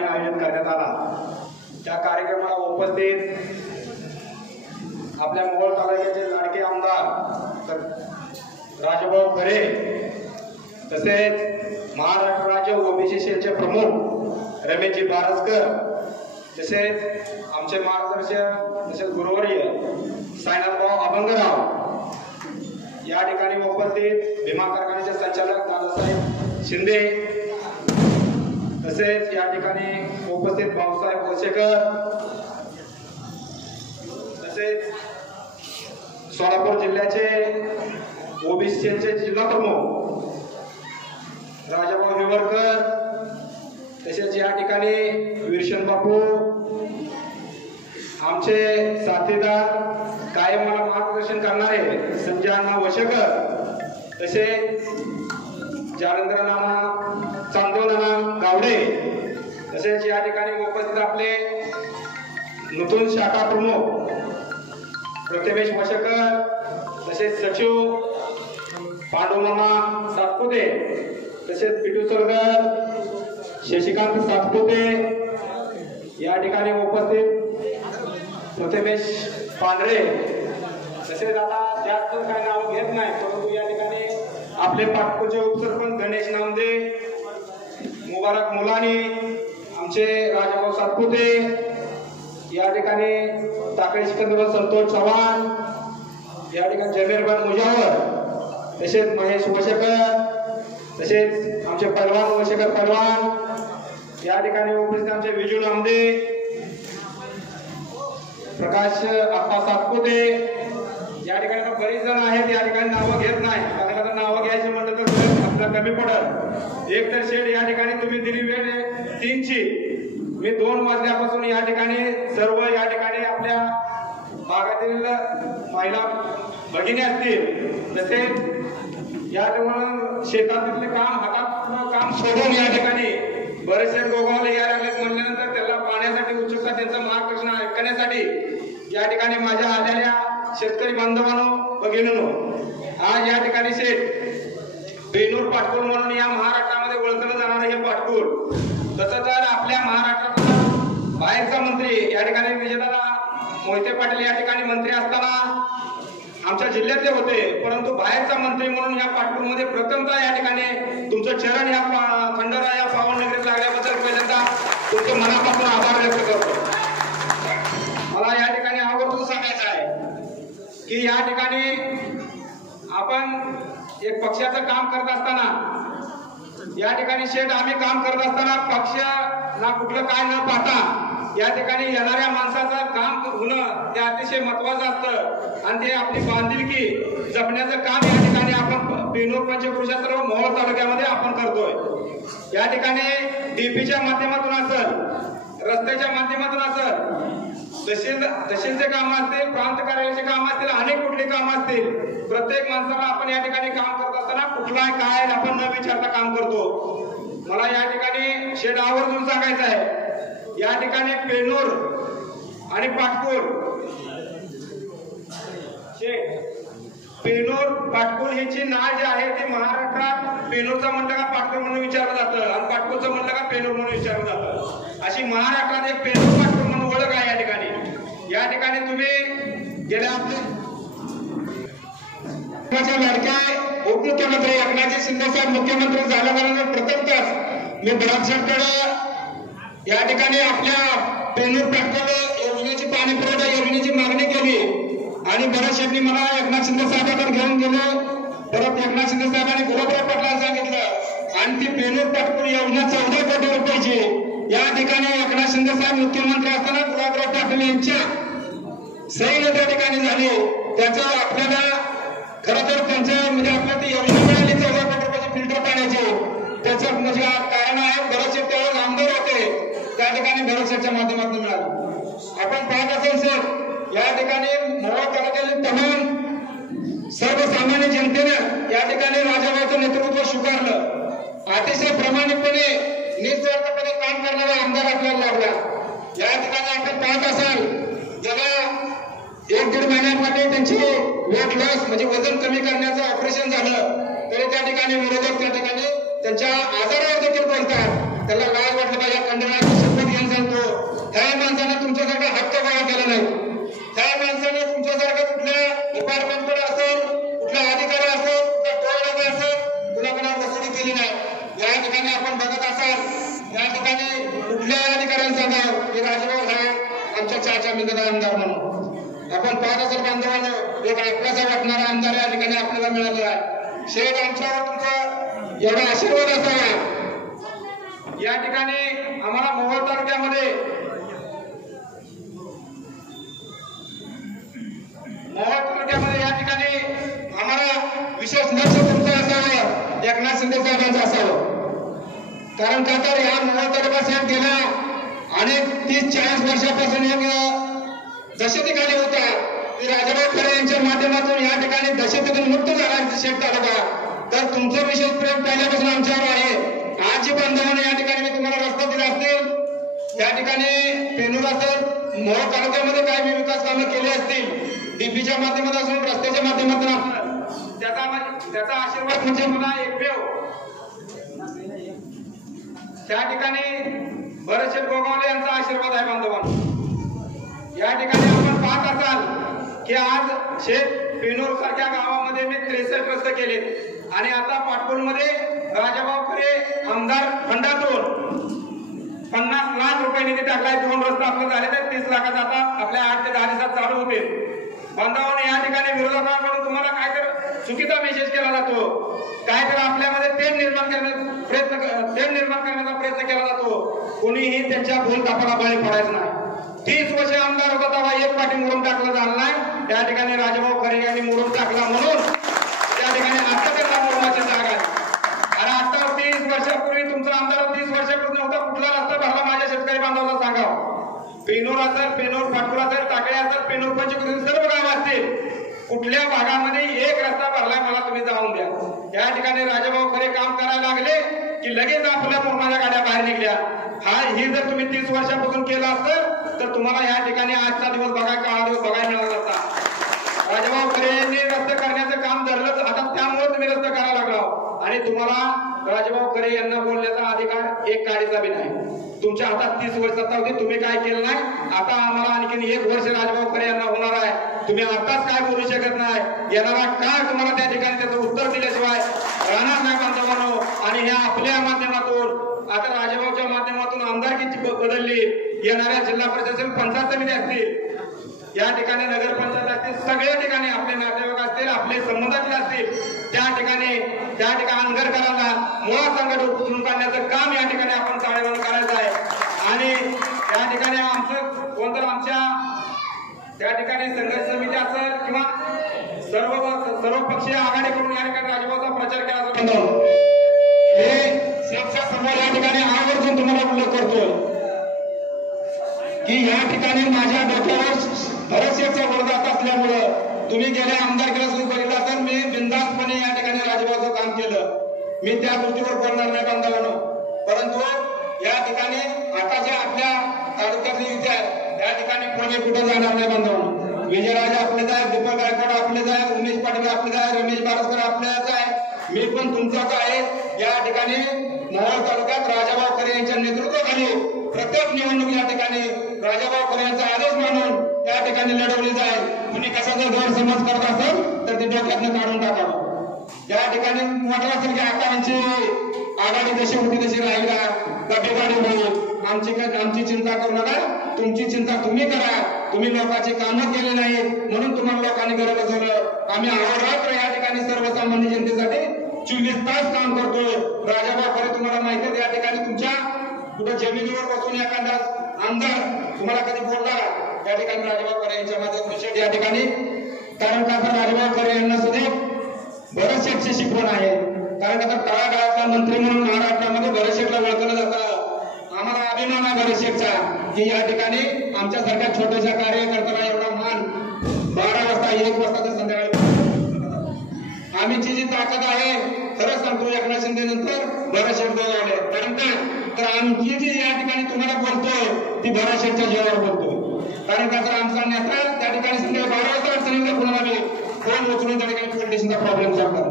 ठिकाणी आयोजित करण्यात आला। त्या कार्यक्रमाला उपस्थित आपल्या मोहोळ तालुक्याचे लाडके आमदार राजभाऊ खरे, तसेच महाराष्ट्र राज्य ओबीसी सेलचे प्रमुख रमेशजी बारसकर, तसेच आमचे मार्गदर्शक तसेच गुरुवर्य साईनाथभाऊ अभंगराव, या ठिकाणी उपस्थित भीमा कारखान्याचे संचालक दादासाहेब शिंदे, तसेच या ठिकाणी उपस्थित भाऊसाहेब वसेकर, तसेच सोलापूर जिल्ह्याचे ओबीसी सेलचे जिल्हा प्रमुख राजाभाऊ हिवरकर, तसेच या ठिकाणी विरशन बापू, आमचे साथीदार कायम मला मार्गदर्शन करणारे संजय अण्णा वशेकर, तसेच जालंधर नाना चांदोल नाना गावडे, तसेच या ठिकाणी उपस्थित आपले नूतन शाखा प्रमुख प्रथमेश वशेकर, तसेच सचिव पांडुमामा सातपुते, तसेच पिटू सरगर शशिकांत सातपुते, या ठिकाणी उपस्थित प्रथमेश पांढरे, तसेच आता जास्त काही नाव घेत नाही, परंतु या ठिकाणी आपले पाटपूरचे उपसरपंच गणेश नामदे, मुबारक मुलानी, आमचे राजाभाऊ सातपुते, या ठिकाणी टाकळी सिकंदर संतोष चव्हाण, या ठिकाणी जमीरभाई मुजावर, तसेच महेश वशेकर, तसेच आमचे पहलवान वशेकर पहलवान, या ठिकाणी उपस्थित आमचे विजू नामदे, प्रकाश आप्पा सातपुते, या ठिकाणी बरेच जण आहेत, या ठिकाणी नावं घेत नाही, कारण नावं घ्यायची म्हणलं तर आपल्याला कमी पडत। एक तर शेड या ठिकाणी तुम्ही दिली वेळ 3ची, मी 2 वाजल्यापासून या ठिकाणी सर्व या ठिकाणी आपल्या भागातील महिला भगिनी असतील, तसेच या ठिकाणी शेतातले काम हातात काम सोडून या ठिकाणी बरेचसे गोगावले यायला लागलेत, म्हणल्यानंतर त्याला पाण्यासाठी उत्सुकता, त्यांचं मार्गदर्शन ऐकण्यासाठी या ठिकाणी माझ्या आलेल्या शेतकरी बांधवांनो भगिनींनो, आज या ठिकाणी शेत बेनूर पाटकुल म्हणून या महाराष्ट्रामध्ये ओळखलं जाणार हे पाटकुल, तसं तर आपल्या महाराष्ट्रातला बाहेरचा मंत्री या ठिकाणी विजयदादा मोहिते पाटील या ठिकाणी मंत्री असताना आमच्या जिल्ह्यातले होते, परंतु बाहेरचा मंत्री म्हणून या पाटकुलमध्ये प्रथमतः या ठिकाणी तुमचं चरण या खंडोरा या पावन नगरीत लागल्याबद्दल पहिल्यांदा तुमचं मनापासून आभार व्यक्त करतो। मला या ठिकाणी आवर्जून सांगायचं आहे की या ठिकाणी आपण एक पक्षाचं काम करत असताना या ठिकाणी शेठ आम्ही काम करत असताना पक्ष ना कुठलं काय न पाहता या ठिकाणी येणाऱ्या माणसाचं काम होणं ते अतिशय महत्वाचं असतं आणि ते आपली बांधिलकी जपण्याचं काम या ठिकाणी आपण बेनूर पंचक्रोशीच्या सर्व मोहोळ तालुक्यामध्ये आपण करतोय। या ठिकाणी डीपीच्या माध्यमातून असेल, रस्त्याच्या माध्यमातून असेल, तहसीलचे काम असतील, प्रांत कार्यालयाचे काम असतील, अनेक कुठली काम असतील, प्रत्येक माणसाला आपण या ठिकाणी काम करत असताना कुठला काय आपण न विचारता काम करतो। मला या ठिकाणी शेड आवर्जून सांगायचं आहे, या ठिकाणी पेनूर आणि पाटकुल पेनूर पाटकुल ह्याची नाळ जी आहे ती महाराष्ट्रात पेनूरचं म्हणलं का पाटकुल म्हणून विचारलं जातं आणि पाटकुलचं म्हणलं का पेनूर म्हणून विचारलं जातं, अशी महाराष्ट्रात एक पेनूर पाटकुल म्हणून ओळख आहे। या ठिकाणी तुम्ही गेल्या लाडक्या उपमुख्यमंत्री एकनाथ शिंदे साहेब मुख्यमंत्री झाल्यानंतर प्रथमतः मी बराबसाहेबकडे या ठिकाणी आपल्या पेनूर पाटकुल योजनेची पाणी पुरवठा योजनेची मागणी केली आणि बराचशांनी मला एकनाथ शिंदे साहेबांकडे घेऊन गेलो। परत एकनाथ शिंदे साहेबांनी गुलाबराव पाटलांना सांगितलं आणि ती पेनूर पाटकुल योजना 14 कोटी रुपयाची या ठिकाणी एकनाथ शिंदे साहेब मुख्यमंत्री असताना गुलाबराव पाटील यांच्या सही त्या ठिकाणी झाली। त्याचा आपल्याला खरं तर त्यांच्या म्हणजे आपल्याला ती योजना मिळाली 14 कोटी रुपयाची फिल्टर पाण्याची, त्याचं म्हणजे कारण आहे बरेचसे त्यावेळेस आमदार होते त्या ठिकाणी बरेचशाच्या माध्यमातून मिळाली। आपण पाहत असेल सर या ठिकाणी मोहोळ तालुक्यातील तमाम सर्वसामान्य जनतेनं या ठिकाणी राजाभाऊचं नेतृत्व स्वीकारलं, अतिशय प्रामाणिकपणे निस्वार्थपणे काम करणारा आमदार आपल्याला लागला। या ठिकाणी आपण पाहत असाल गेल्या 1-1.5 महिन्यामध्ये त्यांची वेट लॉस म्हणजे वजन कमी करण्याचं ऑपरेशन झालं, तरी त्या ठिकाणी विरोधक त्या ठिकाणी त्यांच्या आजारावर देखील बोलतात, त्याला लाज वाटलं पाहिजे खंडनाची सगळ्यांना सांगा की राजभाऊ हा आमच्या चाचा मित्राचा आमदार म्हणून आपण पाहत असेल बांधवांनो एक आपल्याचा वाटणारा आमदार या ठिकाणी आपल्याला मिळालेला आहे। शेठ आमच्यावर तुमचा एवढा आशीर्वाद असावा। या ठिकाणी आम्हाला मोहोळ तालुक्यामध्ये या ठिकाणी आम्हाला विशेष लक्ष तुमचं असावं एकनाथ शिंदे साहेबांचं असावं। कारण का तर या मोहोळ तालुका साहेब गेल्या अनेक 30-40 वर्षापासून एक दशेतीखाली होता ते राजाभाऊ खरे यांच्या माध्यमातून या ठिकाणी दशेतीतून मुक्त झाला शेठ तालुका। तर तुमचं विशेष प्रेम पहिल्यापासून आमच्यावर आहे। आजची बांधवांनी या ठिकाणी मी तुम्हाला रस्ता दिला असतील, या ठिकाणी पेनूर असेल मोहोळ तालुक्यामध्ये काही मी विकास कामं केली असतील डीपीच्या माध्यमातून असून रस्त्याच्या माध्यमातून त्याचा आशीर्वाद म्हणजे मला एकमेव त्या ठिकाणी भरतशेठ गोगावले यांचा आशीर्वाद आहे बांधवांनो। या ठिकाणी आपण पाहत असाल की आज शेत पेनूर सारख्या गावामध्ये मी 63 रस्ते केलेत आणि आता पाटपूरमध्ये राजाभाऊ खरे आमदार फंडातून 50 लाख रुपये निधी टाकलाय। 2 रस्ते आपले झाले तर 30 लाखाचा आता आपल्या 8 ते 10 दिवसात चालू होते। बांधवांनो या ठिकाणी विरोधकांकडून तुम्हाला काहीतरी चुकीचा मेसेज केला जातो, काहीतरी आपल्यामध्ये तेढ निर्माण करण्याचा प्रयत्न केला जातो। कोणीही त्यांच्या भूल तापाला बळी पडायचं नाही। 30 वर्ष आमदार होता तेव्हा एक पाठी मुरुम टाकलं झालं नाही, त्या ठिकाणी राजाभाऊ खरे यांनी मुरुम टाकला म्हणून त्या ठिकाणी आता त्यांना मुरुमाची जागा आहे। आणि आता 30 वर्षापूर्वी तुमचा आमदार 30 वर्षापूर्वी होता कुठला रस्ता भरला माझ्या शेतकरी बांधवांना सांगा। पेनूर असेल, पेनूर फाटपूर असेल, टाकळे असेल, पेनूर पंचकृती सर्व गाव असतील, कुठल्या भागामध्ये एक रस्ता भरलाय मला तुम्ही जाऊन द्या। या ठिकाणी राजाभाऊ खरे काम करायला लागले की लगेच आपल्या मुरुमाच्या गाड्या बाहेर निघल्या। ही जर तुम्ही 30 वर्षापासून केलं असतं तर तुम्हाला या ठिकाणी आजचा दिवस काळा दिवस बघायला मिळाला असता। राजाभाऊ खरे यांनी रस्ते करण्याचं काम धरलं, आता त्यामुळे तुम्ही रस्ते करायला लागला आणि तुम्हाला राजाभाऊ खरे यांना बोलण्याचा अधिकार एक काडीचा बी नाही। तुमच्या हातात 30 वर्ष सत्ता होती, तुम्ही काय केलं नाही। आता आम्हाला आणखीन 1 वर्ष राजाभाऊ खरे यांना होणार आहे, तुम्ही आताच काय बोलू शकत नाही। येणारा काळ तुम्हाला त्या ठिकाणी त्याचं उत्तर दिल्याशिवाय राहणार नाही बांधवांनो। आणि ह्या आपल्या माध्यमातून आता राजाभाऊच्या माध्यमातून आमदारकीची बदलली, येणाऱ्या जिल्हा परिषद पंचायत समिती असतील, या ठिकाणी नगरपंचायत असतील, सगळ्या ठिकाणी आपले नातेवाईक असतील, आपले संबंधातील असतील, त्या ठिकाणी अंगरकरांना मुळा संकट उचलून काढण्याचं काम या ठिकाणी आपण ताळेबंद करायचं आहे। आणि त्या ठिकाणी आमचं कोणतं आमच्या त्या ठिकाणी संघर्ष समिती असेल किंवा सर्व पक्षीय आघाडी करून या ठिकाणी राजाभाऊचा प्रचार केला जातो। हे शेतच्या समोर या ठिकाणी आवर्जून तुम्हाला उल्लेख करतोय की या ठिकाणी माझ्या डोक्यावर भरतशेठचा वरदान असल्यामुळं तुम्ही गेल्या आमदारकीला सुरू बघितला तर मी बिनधास्तपणे या ठिकाणी राजभाऊचं काम केलं। मी त्या गोष्टीवर बोलणार नाही बांधवांनो, परंतु या ठिकाणी आता जे आपल्या तालुक्यातली युती आहे त्या ठिकाणी कोणी कुठे जाणार नाही बांधवांनो। विजयराजे आपलेच आहे, दीपक गायकवाड आपलेच आहे, उमेश पाटील आपलेच आहे, रमेश बारसकर आपल्याच आहे, मी पण तुमचाच आहे। या ठिकाणी मोहोळ तालुक्यात राजाभाऊ खरे यांच्या नेतृत्वाखाली प्रत्येक निवडणूक या ठिकाणी राजाभाऊ खरे यांचा आदेश मानून या ठिकाणी लढवली जाईल। कुणी कशाचा गैरसमज करत असेल तर ते डोक्यातनं काढून टाकावं। या ठिकाणी वाटत असेल की आता यांची आघाडी जशी होती तशी राहिला का बिघाडी होईल, आमची चिंता करू नका, तुमची चिंता तुम्ही करा। तुम्ही लोकांची कामं केली नाही म्हणून तुम्हाला लोकांनी घरी बसवलं। आम्ही अहोरात्र या ठिकाणी सर्वसामान्य जनतेसाठी 24 तास काम करतोय। राजाभाऊ खरे तुम्हाला माहिती आहे, या ठिकाणी तुमच्या कुठं जमिनीवर बसून एखादा आमदार तुम्हाला कधी बोलला या ठिकाणी राजाभाऊ खरे यांच्या माध्यमातून या ठिकाणी, कारण का तर राजाभाऊ खरे यांना सुद्धा भरतशेठची शिकवण आहे। कारण आता तळागाळातला मंत्री म्हणून महाराष्ट्रामध्ये भरतशेठला ओळखलं जातं। आम्हाला अभिमान आहे भरतशेठचा की या ठिकाणी आमच्यासारख्या छोट्याशा कार्यकर्त्याला एवढा मान 12 वाजता 1 वाजता तर संध्याकाळी आम्हीची जी ताकद आहे खरंच सांगतो एकनाथ शिंदे नंतर भरतशेठ गोगावले। कारण का तर आमची जी या ठिकाणी तुम्हाला बोलतोय ती भरतशेठच्या जीवावर बोलतोय। कारण का तर आमचा नेता त्या ठिकाणी संध्याकाळी 12 वाजता अडचणीला कोणाला मी फोन उचलून त्या ठिकाणी पोलिसांचा प्रॉब्लेम सांगतात।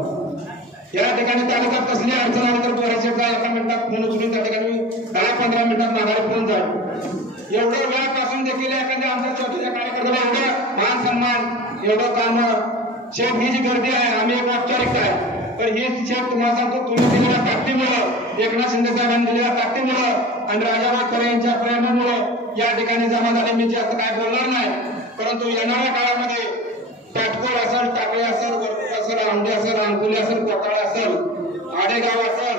या ठिकाणी तालुक्यात कसली अडचण आली तर भरतशेठचा एका मिनिटात फोन उचलून त्या ठिकाणी 10-15 मिनिटात माघारी फोन जाईल। एवढ्या वेळापासून देखील एखाद्या आमच्या छोट्याशा कार्यकर्त्याला एवढं मान सन्मान एवढं काम शेठ ही जी गर्दी आहे आम्ही एक औपचारिकता आहे, तर ही शेत तुम्हाला सांगतो, तुम्ही दिलेल्या ताकदीमुळे, एकनाथ शिंदे साहेबांनी दिलेल्या ताकदीमुळे आणि राजाभाऊ खरे यांच्या प्रेमामुळे या ठिकाणी जमा झाले. मी जास्त काय बोलणार नाही, परंतु येणाऱ्या काळामध्ये काटकोळ असेल, टाकळे असेल, वरपूर असेल, आंबे असेल, रांगोली असेल, कोटाळे असेल, आडेगाव असेल,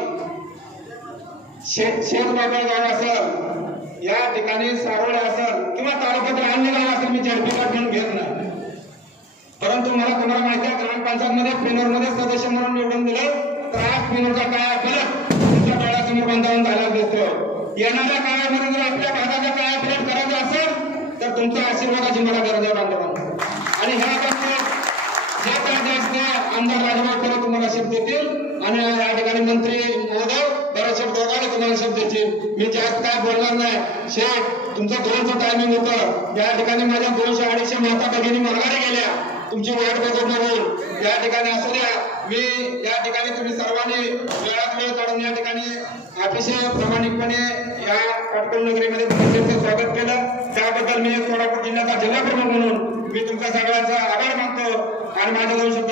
शेतबागळ गाव असेल, या ठिकाणी सारोळे असेल किंवा तालुक्यात अन्य गाव असेल, मी झडपी म्हणून घेत नाही. परंतु मला तुम्हाला माहिती आहे, ग्रामपंचायत मध्ये पेनोरमध्ये सदस्य म्हणून निवडून दिलं तर आज पेनोरचा काय फलक तुमच्या डोळ्यासमोर बंधावून झाला दिसतो. येणाऱ्या काळामध्ये जर आपल्या भागाचा काय फलक करायचा असेल तर तुमच्या आशीर्वादाची मला गरज आहे बांधवांनो. आणि ह्या बाबतीत जे काय जास्त आमदार राजाभाऊ खरे तुम्हाला शब्द देतील आणि या ठिकाणी मंत्री महोदय बरेचसे दोघांनी तुम्हाला शब्द देतील. मी जास्त काय बोलणार नाही. शेठ तुमचं 2चं टायमिंग होतं. या ठिकाणी माझ्या 200-250 माता भगिनी माघारी गेल्या, तुमची वाट बघत नाही. या ठिकाणी असू द्या, मी या ठिकाणी तुम्ही सर्वांनी वेळात वेळ काढून या ठिकाणी अतिशय प्रामाणिकपणे या काटकोल नगरीमध्ये तुमचं स्वागत केलं. त्याबद्दल मी सोलापूर जिल्ह्याचा जिल्हा प्रमुख म्हणून मी तुमच्या सगळ्यांचा आभार मानतो आणि माझे 2 शब्द